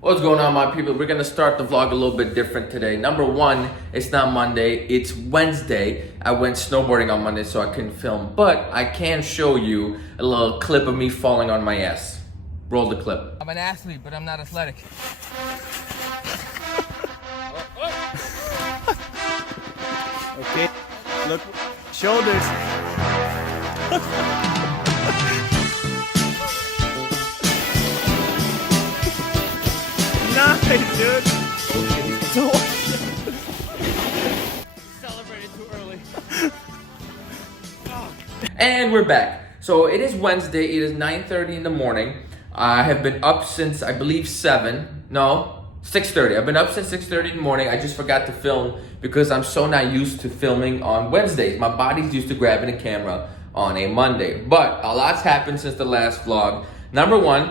What's going on, my people? We're gonna start the vlog a little bit different today. Number one, it's not Monday, it's Wednesday. I went snowboarding on Monday, so I couldn't film, but I can show you a little clip of me falling on my ass. Roll the clip. I'm an athlete, but I'm not athletic. Okay, look, shoulders. Nice, dude. Celebrated too early. And we're back. So it is Wednesday, it is 9:30 in the morning. I have been up since, I believe, 6:30. I've been up since 6:30 in the morning. I just forgot to film because I'm so not used to filming on Wednesdays. My body's used to grabbing a camera on a Monday. But a lot's happened since the last vlog. Number one,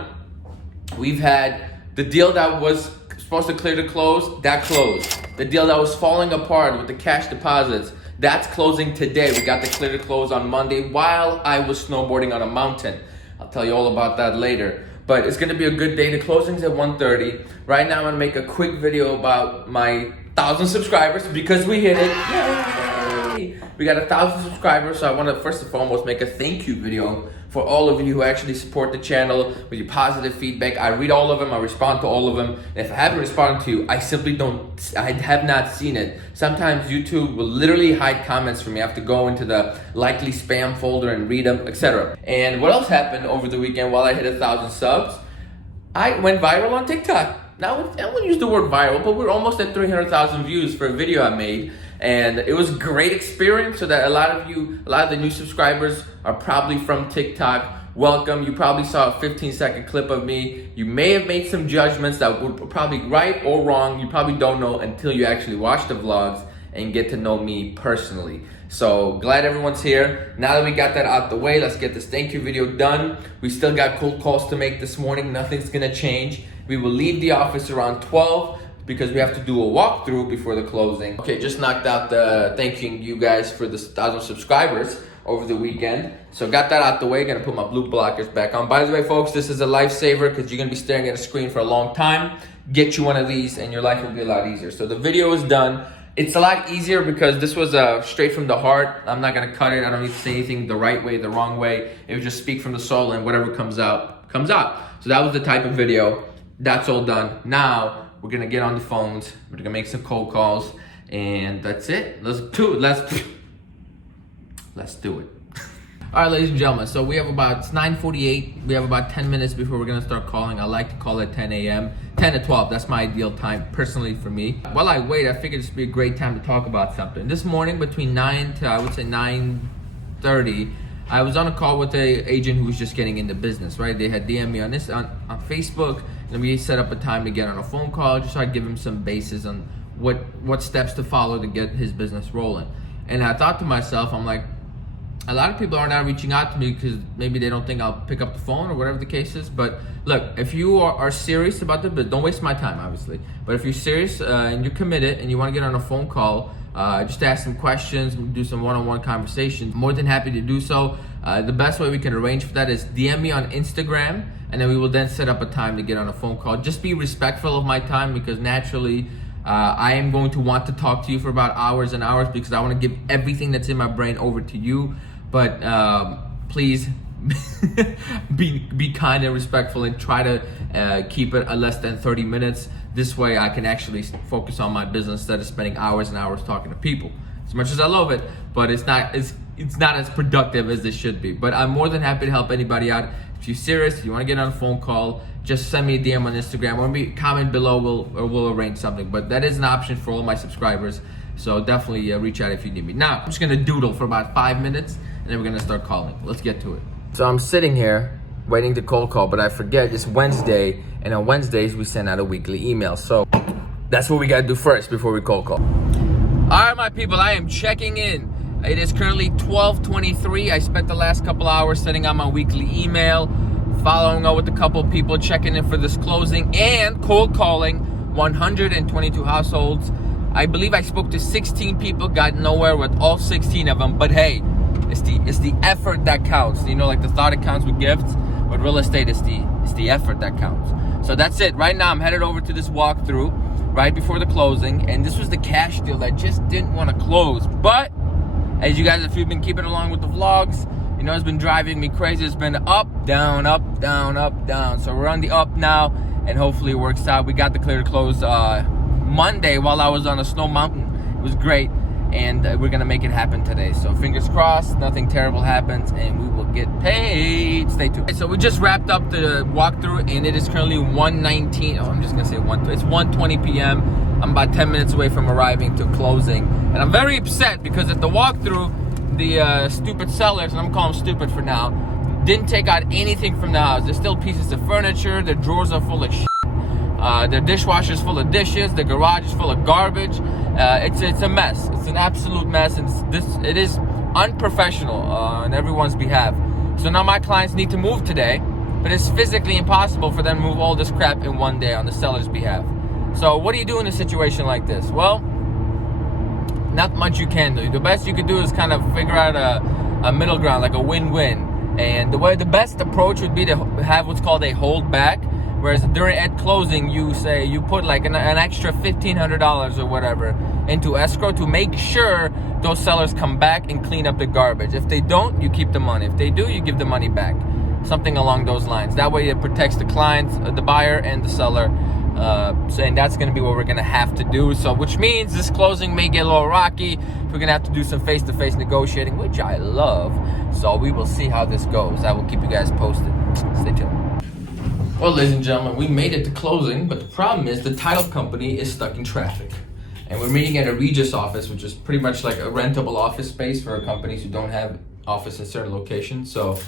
we've had the deal that was supposed to clear the close, that closed. The deal that was falling apart with the cash deposits, that's closing today. We got the clear to close on Monday while I was snowboarding on a mountain. I'll tell you all about that later. But it's gonna be a good day. The closing's at 1:30. Right now I'm gonna make a quick video about my 1,000 subscribers because we hit it. Yay! We got 1,000 subscribers, so I wanna first and foremost make a thank you video for all of you who actually support the channel with your positive feedback. I read all of them, I respond to all of them. And if I haven't responded to you, I have not seen it. Sometimes YouTube will literally hide comments from me. I have to go into the likely spam folder and read them, etc. And what else happened over the weekend while I hit 1,000 subs? I went viral on TikTok. Now, I wouldn't use the word viral, but we're almost at 300,000 views for a video I made. And it was a great experience, so that a lot of the new subscribers are probably from TikTok. Welcome. You probably saw a 15-second clip of me. You may have made some judgments that were probably right or wrong. You probably don't know until you actually watch the vlogs and get to know me personally. So glad everyone's here. Now that we got that out the way, let's get this thank you video done. We still got cold calls to make this morning. Nothing's gonna change. We will leave the office around 12 because we have to do a walkthrough before the closing. Okay, just knocked out the thanking you guys for the 1,000 subscribers over the weekend. So got that out the way. Gonna put my blue blockers back on. By the way, folks, this is a lifesaver because you're gonna be staring at a screen for a long time. Get you one of these and your life will be a lot easier. So the video is done. It's a lot easier because this was straight from the heart. I'm not gonna cut it. I don't need to say anything the right way, the wrong way. It would just speak from the soul, and whatever comes out, comes out. So that was the type of video. That's all done. Now, we're gonna get on the phones. We're gonna make some cold calls, and that's it. Let's do it. Let's do it. All right, ladies and gentlemen. So we have it's 9:48. We have about 10 minutes before we're gonna start calling. I like to call at 10 a.m. 10 to 12. That's my ideal time, personally, for me. While I wait, I figured this would be a great time to talk about something. This morning, between 9 to 9:30. I was on a call with an agent who was just getting into business, right? They had DM'd me on Facebook, and we set up a time to get on a phone call, just so I'd give him some basis on what steps to follow to get his business rolling. And I thought to myself, I'm like, a lot of people are not reaching out to me because maybe they don't think I'll pick up the phone or whatever the case is. But look, if you are serious about the business, don't waste my time, obviously. But if you're serious and you're committed and you want to get on a phone call, just ask some questions, do some one-on-one conversations, more than happy to do so. The best way we can arrange for that is DM me on Instagram, and then we will then set up a time to get on a phone call. Just be respectful of my time because naturally I am going to want to talk to you for about hours and hours because I want to give everything that's in my brain over to you. But please be kind and respectful and try to keep it less than 30 minutes. This way I can actually focus on my business instead of spending hours and hours talking to people. As much as I love it, but it's not as productive as it should be. But I'm more than happy to help anybody out. If you're serious, if you want to get on a phone call, just send me a DM on Instagram or comment below. We'll arrange something. But that is an option for all my subscribers. So definitely reach out if you need me. Now, I'm just gonna doodle for about 5 minutes and then we're gonna start calling. Let's get to it. So I'm sitting here waiting to cold call, but I forget it's Wednesday, and on Wednesdays we send out a weekly email. So that's what we gotta do first before we cold call. All right, my people, I am checking in. It is currently 12:23. I spent the last couple hours setting out my weekly email, following up with a couple of people, checking in for this closing, and cold calling 122 households. I believe I spoke to 16 people, got nowhere with all 16 of them, but hey, it's the effort that counts. You know, like the thought it counts with gifts. With real estate, it's the effort that counts. So that's it. Right now I'm headed over to this walkthrough right before the closing, and this was the cash deal that just didn't want to close. But as you guys, if you've been keeping along with the vlogs, you know it's been driving me crazy. It's been up, down, up, down, up, down. So we're on the up now, and hopefully it works out. We got the clear to close Monday while I was on a snow mountain. It was great, and we're gonna make it happen today. So fingers crossed, nothing terrible happens, and we will get paid. Stay tuned. So we just wrapped up the walkthrough, and it is currently 1:19. Oh, I'm just gonna say 1. It's 1:20 p.m. I'm about 10 minutes away from arriving to closing, and I'm very upset because at the walkthrough, the stupid sellers, and I'm calling them stupid for now, didn't take out anything from the house. There's still pieces of furniture. Their drawers are full of shit. Their dishwasher's full of dishes. The garage is full of garbage. It's a mess. It's an absolute mess. And it is unprofessional on everyone's behalf. So now my clients need to move today, but it's physically impossible for them to move all this crap in one day on the seller's behalf. So what do you do in a situation like this? Well, not much you can do. The best you can do is kind of figure out a middle ground, like a win-win. And the best approach would be to have what's called a holdback. Whereas at closing, you put like an extra $1,500 or whatever into escrow to make sure those sellers come back and clean up the garbage. If they don't, you keep the money. If they do, you give the money back. Something along those lines. That way it protects the client, the buyer, and the seller. And that's going to be what we're going to have to do. So, which means this closing may get a little rocky. We're going to have to do some face-to-face negotiating, which I love. So we will see how this goes. I will keep you guys posted. Stay tuned. Well, ladies and gentlemen, we made it to closing, but the problem is the title company is stuck in traffic. And we're meeting at a Regis office, which is pretty much like a rentable office space for companies who don't have office in certain locations. So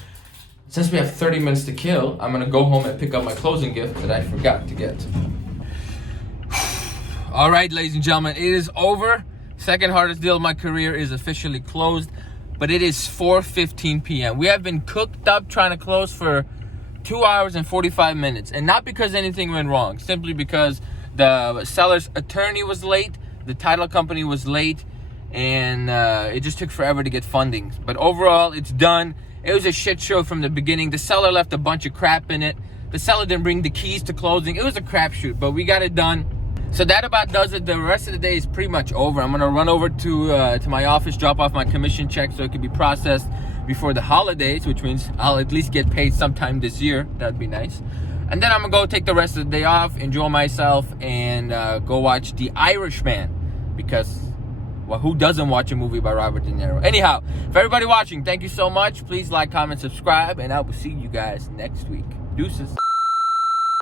since we have 30 minutes to kill, I'm gonna go home and pick up my closing gift that I forgot to get. All right, ladies and gentlemen, it is over. Second hardest deal of my career is officially closed, but it is 4:15 p.m. We have been cooked up trying to close for 2 hours and 45 minutes, and not because anything went wrong, simply because the seller's attorney was late, the title company was late, and it just took forever to get funding. But overall, it's done. It was a shit show from the beginning. The seller left a bunch of crap in it. The seller didn't bring the keys to closing. It was a crapshoot, but we got it done. So that about does it. The rest of the day is pretty much over. I'm gonna run over to my office, drop off my commission check so it can be processed before the holidays, which means I'll at least get paid sometime this year. That'd be nice. And then I'm gonna go take the rest of the day off, enjoy myself, and go watch The Irishman, because, well, who doesn't watch a movie by Robert De Niro? Anyhow, for everybody watching, thank you so much. Please like, comment, subscribe, and I will see you guys next week. Deuces.